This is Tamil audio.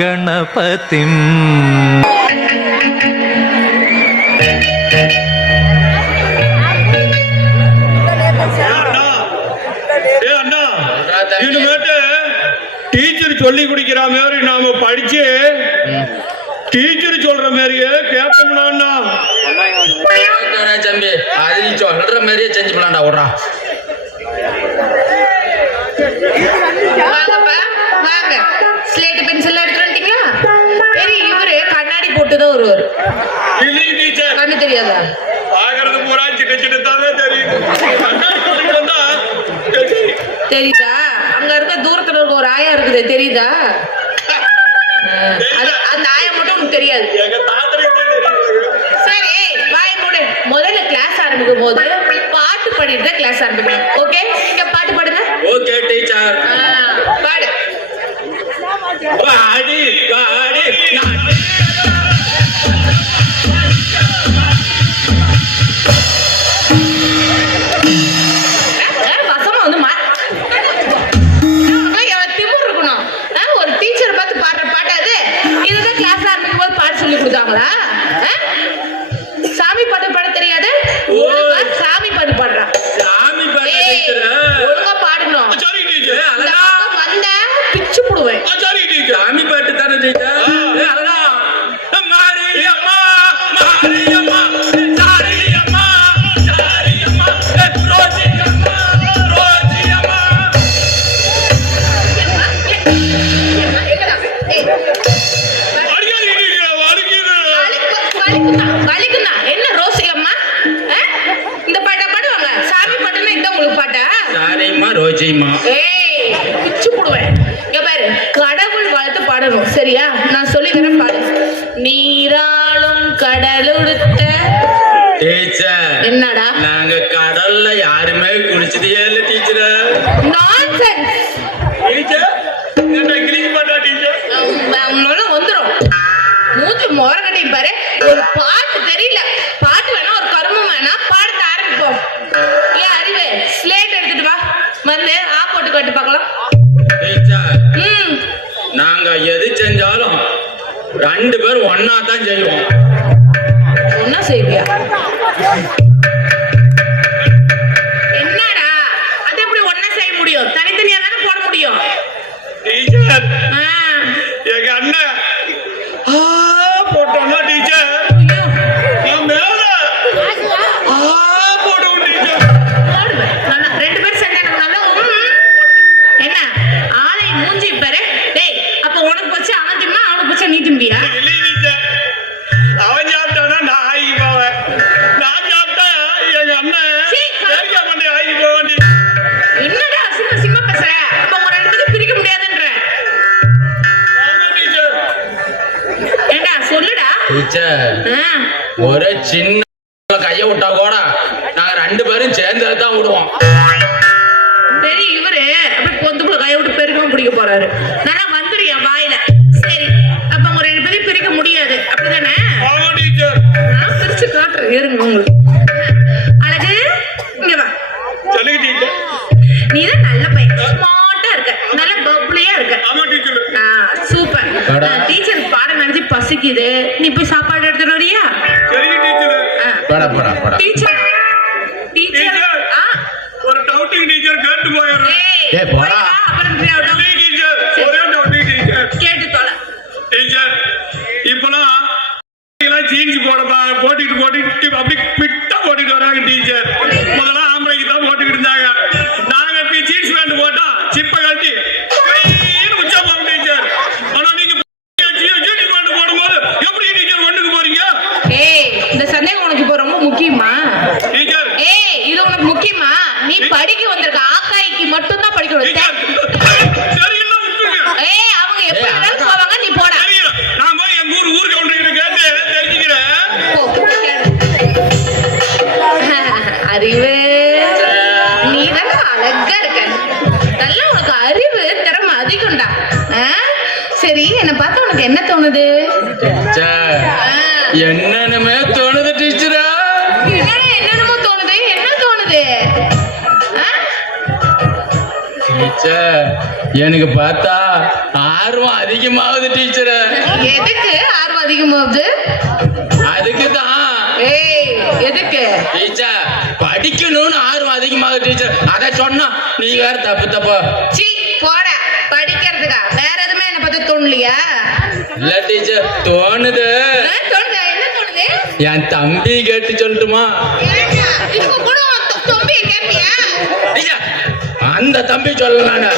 गणपतिम् டீச்சர் சொல்லி குடிக்கிற மாதிரி நாம படிச்சு டீச்சர் சொல்ற மாதிரியே கேட்போம்னா தம்பி அது நீ சொல்ற மாதிரியே செஞ்சு பண்ணாண்டா விடுறா. வாங்க ஸ்லேட் பென்சில் எடுத்துட்டு வந்துட்டீங்களா? சரி, இவரு கண்ணாடி போட்டுதான் வருவாரு. கண்ணு தெரியாதா? பாக்குறது பூரா சின்ன சின்னதாவே தெரியும். தெரியுதா? அங்க இருக்க தூரத்துல இருக்க ஒரு ஆயா இருக்குது, தெரியுதா? அந்த ஆயா மட்டும் உனக்கு தெரியாது. சரி, வாய மூடு. முதல்ல கிளாஸ் ஆரம்பிக்கும் போது பாட்டு பாடிட்டு தான் கிளாஸ் ஆரம்பிக்கணும். ஓகே, நீங்க பாட்டு பாடுங்க. Okay teacher. பாடு. பாடி பாடி வசமா வந்து திமுர் இருக்கணும். ஒரு டீச்சர் பார்த்து பாடுற பாட்டாது. இதுதான் கிளாஸ் ஆரம்பிக்கும் போது பாட்டு சொல்லி கொடுத்தாங்களா? சாமி பாட்டு பாட தெரியாது? சாமி பாட்டு பாடுறான். சாமி பாட்டு டீச்சர் ஒழுங்கா பாடணும். சரி டீச்சர். வந்த பிச்சு புடுவேன். சரி டீச்சர். சாமி பாட்டு தானே டீச்சர். அழகா மாரியம்மா மாரியம்மா சாரியம்மா சாரியம்மா ரோஜியம்மா ரோஜியம்மா. வலிக்குதா? என்ன ரோசியம்மா? இந்த பாட்டா பாடுவாங்க? சாமி பாட்டுன்னா இதான் உங்களுக்கு பாட்டா? சாரியம்மா ரோஜியம்மா. ஏய், பிச்சு புடுவேன். இங்க பாரு, கடவுள் வாழ்த்து பாடணும், சரியா? நான் சொல்லி தரேன், பாடு. நீராளும் கடலுடுத்த. டீச்சர் என்னடா? நாங்க கடல்ல யாருமே குளிச்சதே இல்ல டீச்சர். நான்சென்ஸ். டீச்சர் என்ன கிளீன் பண்ணா டீச்சர்? உன்னால வந்துரும். மூஞ்சி மோர கட்டி பாரு. ஒரு பாட்டு தெரியல. பாட்டு வேணா, ஒரு கருமம் வேணா, பாடத்தை ஆரம்பிப்போம். ஏன் அறிவே, ஸ்லேட் எடுத்துட்டு வா. வந்து ஆ போட்டு கட்டு பார்க்கலாம். டீச்சர் நாங்க எது செஞ்சாலும் ரெண்டு பேரும் ஒன்னா தான் செய்வோம். ஒன்னா செய்வியா? என்னடா, அது எப்படி ஒன்னா செய்ய முடியும்? தனித்தனியா தானே போட முடியும். டீச்சர் எங்க அண்ணன் போட்டோம்னா டீச்சர் நான் மேல போட்டோம் டீச்சர். ரெண்டு பேரும் சேர்ந்தா நல்லா என்ன ஆளை மூஞ்சி பாரு. டேய், அப்ப உனக்கு போச்சு அவன் தின்னா, அவனுக்கு போச்சு நீ திம்பியா? இல்லை டீச்சர், அவன் சாப்பிட்டானா நான் ஆகி போவேன், நான் சாப்பிட்டா எங்க அண்ணன் சரிக்கா பண்ணி ஆகி போவேன். என்னடா அசிங்க அசிங்கமா பேசுற? அப்ப உங்க ரெண்டு பேரும் பிரிக்க முடியாதுன்ற. டீச்சர் ஏண்டா சொல்லுடா. டீச்சர் ஒரு சின்ன கைய விட்டா கூட நாங்க ரெண்டு பேரும் சேர்ந்து தான் விடுவோம். சரி, இவரு அப்படி பொந்துக்குள்ள கைய விட்டு பெருக்கவும் பிடிக்க போறாரு. நல்லா வந்துடு என் வாயில. சரி, அப்ப உங்க ரெண்டு பேரும் பிரிக்க முடியாது, அப்படிதானே? ஆமா டீச்சர். நான் பிரிச்சு காட்டுறேன், இருங்க. உங்களுக்கு அழகு, இங்க வா. சொல்லுங்க டீச்சர். நீதான் நல்ல பையன், ஸ்மார்ட்டா இருக்க, நல்ல பப்ளியா இருக்க. ஆமா டீச்சர். சூப்பர். டீச்சர் பாடம் நினைச்சு பசிக்குது, நீ போய் சாப்பாடு எடுத்துட்டு வரியா? சரிங்க டீச்சர். படா படா படா. டீச்சர் டீச்சர் ஒரு டவுட்டிங் டீச்சர் கேட்டு போயிடுறேன். ஏய் போடா. அப்புறம் டீச்சர் ஒரே டவுட்டிங் டீச்சர் கேட்டு தொலை. டீச்சர் இப்பெல்லாம் ஜீன்ஸ் போட்டுக்கிட்டு அப்படி பிட்டா போட்டுட்டு வராங்க டீச்சர். முதல்ல ஆம்பளைக்கு தான் போட்டுக்கிட்டு இருந்தாங்க. நாங்க இப்ப ஜீன்ஸ் பேண்ட் போட்டா சிப்ப கழட்டி உச்சா போறோம் டீச்சர். ஆனா நீங்க ஜீன்ஸ் பேண்ட் போடும்போது எப்படி டீச்சர் ஒண்ணுக்கு போறீங்க? ஏய், இந்த சந்தேகம் உனக்கு இப்போ ரொம்ப முக்கியமா? டீச்சர் ஏய், இது உனக்கு முக்கியமா? நீ படிக்க வந்திருக்க ஆக்காய்க்கு மட்டும் தான் படிக்கணும். சரியில்லை விட்டுருங்க. ஏய், அவங்க எப்படி வேணாலும் போவாங்க, நீ போடா. தெரியல, நான் போய் எங்க ஊர் கவுண்டர்கிட்ட கேட்டு தெரிஞ்சுக்கிறேன். அறிவு, நீ தானே அழகா இருக்க. நல்லா உனக்கு அறிவு திறமை அதிகம்டா. சரி, என்னை பார்த்தா உனக்கு என்ன தோணுது? டீச்சர் என்னென்னமே தோணுது டீச்சரா. என்னென்னமோ தோணுது? என்ன தோணுது? டீச்சர் எனக்கு பார்த்தா ஆர்வம் அதிகமாகுது டீச்சர். எதுக்கு ஆர்வம் அதிகமாகுது? அதுக்கு தான் ஏய், எதுக்கு? டீச்சர் படிக்கணும்னு ஆர்வம் அதிகமாகுது டீச்சர். அதை சொன்னா நீ வேற தப்பு தப்பா. சீ போட. படிக்கிறதுக்கா? வேற எதுவுமே என்ன பார்த்தா தோணலையா? இல்ல டீச்சர் தோணுது. தோணுதா? என்ன தோணுது? என் தம்பி கேட்டு சொல்லட்டுமா? இப்ப கூட தம்பியை கேட்பியா? டீச்சர் அந்த தம்பி சொல்ல நானு.